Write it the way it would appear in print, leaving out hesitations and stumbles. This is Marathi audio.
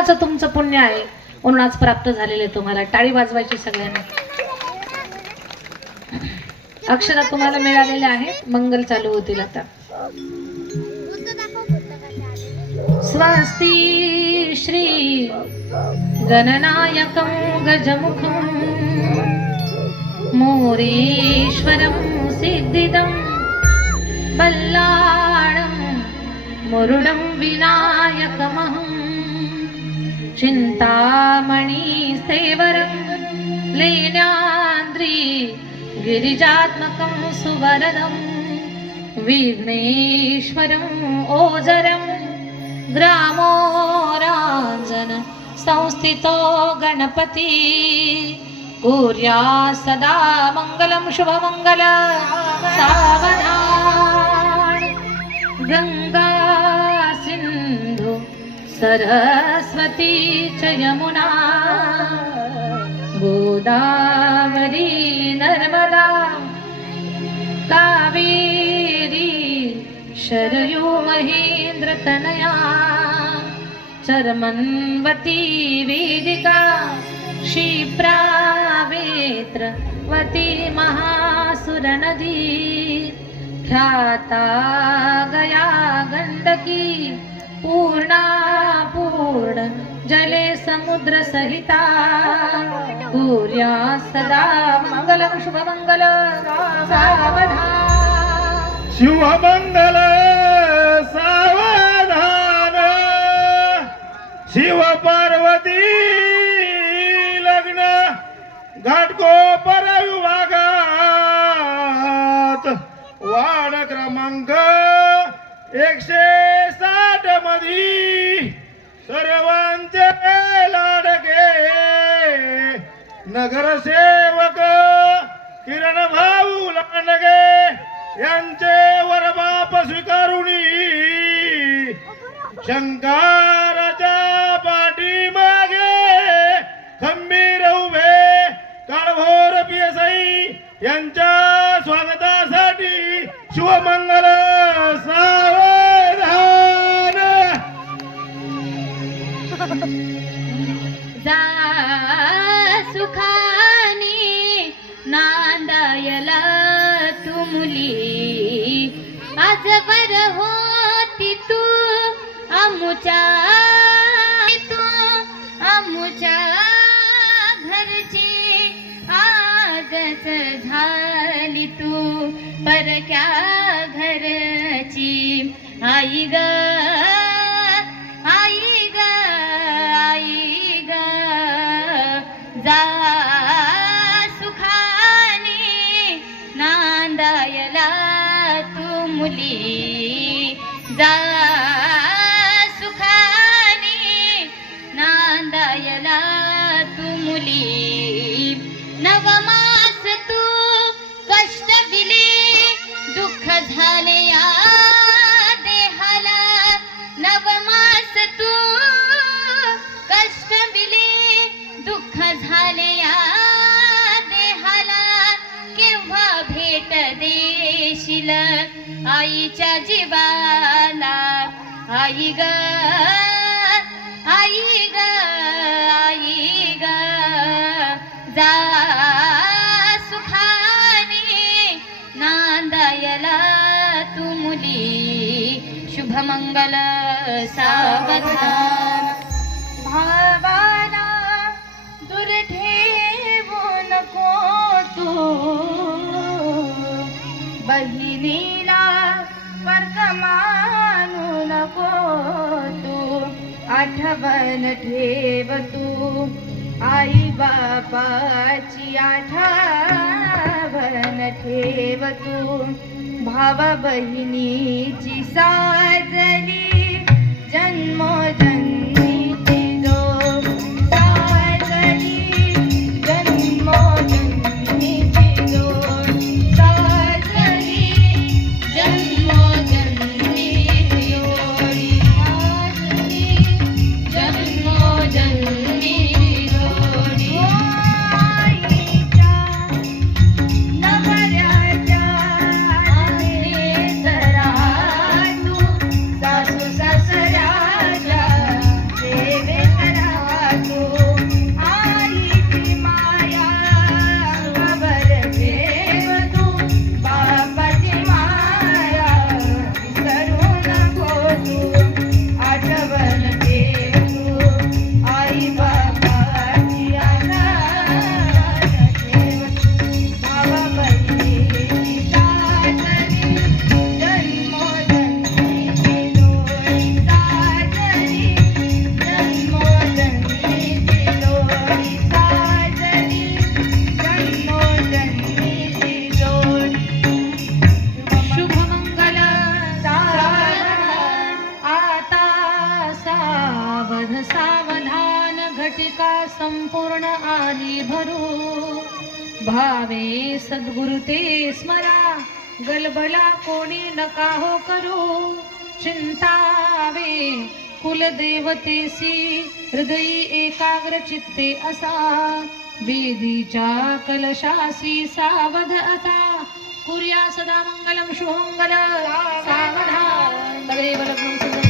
जन्माचं तुमचं पुण्य आहे म्हणून आज प्राप्त झालेले तुम्हाला. टाळी वाजवायची सगळ्यांना. अक्षरा तुम्हाला मिळालेल्या आहेत. मंगल चालू होतील आता. स्वस्ति श्री गणनायकं गजमुखं मोरेश्वरं सिद्धिदं बल्लाळं मुरुडं विनायकमहं चिन्तामणि सेवरं लेण्याद्रि गिरिजात्मकं सुवरदं विघ्नेश्वरं ओजरं ग्रामोराञ्जन संस्थितो गणपति कुर्या सदा मंगलं शुभमंगल सावधान गंगा सिंधु सरस्वती च यमुना गोदावरी नर्मदा कावेरी शरयू महेंद्र तनया चर्मन्वती वेदिका क्षिप्रा वेत्रवती महासुर नदी ख्याता गया गंडकी पूर्णा पूर्ण जले समुद्र सहिता कुर्या सदा मंगलं शुभमंगल सावधान शिवमंगल सावधान शिव पार्वती लग्न घाटकोपर विभागात वार्ड क्रमांक 160 मध्ये सर्वांचे लाडके नगरसेवक किरण भाऊ लांडगे यांचे वरबाप स्वीकारुनी शंकराच्या पाठीमागे खंबीर उभे काळभोर पियसाई यांच्या स्वागतासाठी शिवमंगल सावधान जा सुखानी नांदायला तू मुली आजवर होती तू आमुच्या घरची आजच झाली तू परक्या घरची आई ग आई ग आई ग जा सुखानी नांदायला तू मुली जा सुखानी नांदायला तू मुली नवमास तू कष्ट दिले दुःख झाले या देहाला नवमास तू कष्ट दिले दुःख झाले या देहाला केव्हा भेट देशील आईच्या जीवाला आई ग आई ग आई ग जा सुखानी नांदायला तू मुली शुभमंगल सावधान भावाला दूर ठेवू नको तू बहिणीला वर्ग मानू नको तू आठवण ठेव तू आई बापाची आठवण ठेव तू भावा बहिणीची साजली जन्मोजन्मीची जोड साजली जन्मोजन्मीची जोड साजली जन्मोजन्मीची जोडी साजली जन्मोजन्मीची जोडी आईच्या नवऱ्याच्या नेतरातू सासू सासऱ्याच्या वाटिका संपूर्ण आली भरू भावे सद्गुरु ते स्मरा गलबला कोणी नका हो करू चिंतावे कुलदेवतेसी हृदयी एकाग्र चित्ते असा वेदीच्या कलशासी सावध आता कुर्या सदा मंगलम शुभमंगल सावधान तदेव लग्नं सुभं